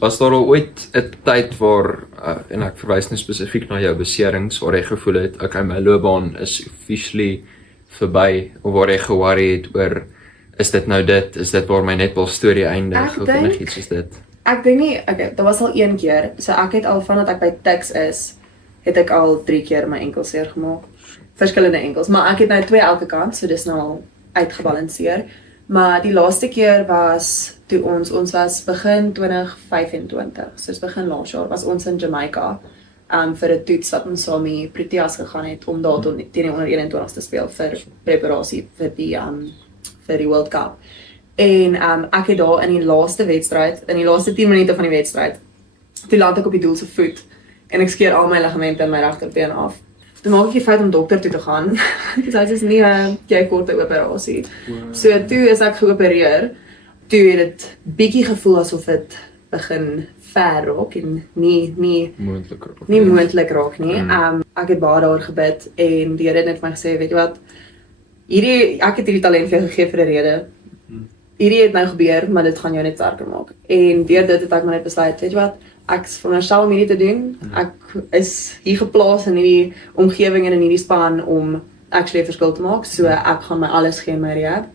Was daar al ooit 'n tyd waar, en ek verwys nou spesifiek na jou beserings, waar jy gevoel het, okay, my loopbaan is officially verby, of waar jy ge-worry het oor, is dit nou dit, is dit waar my netbal storie eindig, of enigiets soos dit? Ek dink nie, okay, dat was al 1 keer, so ek het al vandat ek by Tuks is, het ek al 3 keer my enkel seer gemaak. Verskillende enkels, maar ek het nou 2 elke kant, so dis nou al uitgebalanseer. Maar die laaste keer was toe ons was begin 2025, soos begin laas jaar, was ons in Jamaica vir 'n toets wat ons saam met Proteas gegaan het om daar teen die onder 21 te speel vir preparasie vir die World Cup. En ek het daar in die laaste wedstryd, in die laaste 10 minute van die wedstryd, toe land ek op die doel se voet en ek skeer al my ligamente in my regterbeen af. Toe maak ek die fout om dokter toe te gaan. Dis is nie 'n korte operasie. Wow. So toe is ek geopereer. Toe het dit bietjie gevoel asof dit begin ver raak en nie moontlik raak nie. Ek het baie daar gebid en die Here het net vir my gesê, weet jy wat? Ek het hierdie talent vir jou gegee vir 'n rede. Hierdie het nou gebeur, maar dit gaan jou net sterker maak. En deur dit het ek maar net besluit, weet jy wat? Ek is veronderstel om hierdie te doen. Ek is hier geplaas in hierdie omgewing en in hierdie span om actually 'n verskil te maak. So ek gaan my alles gee in my rehab.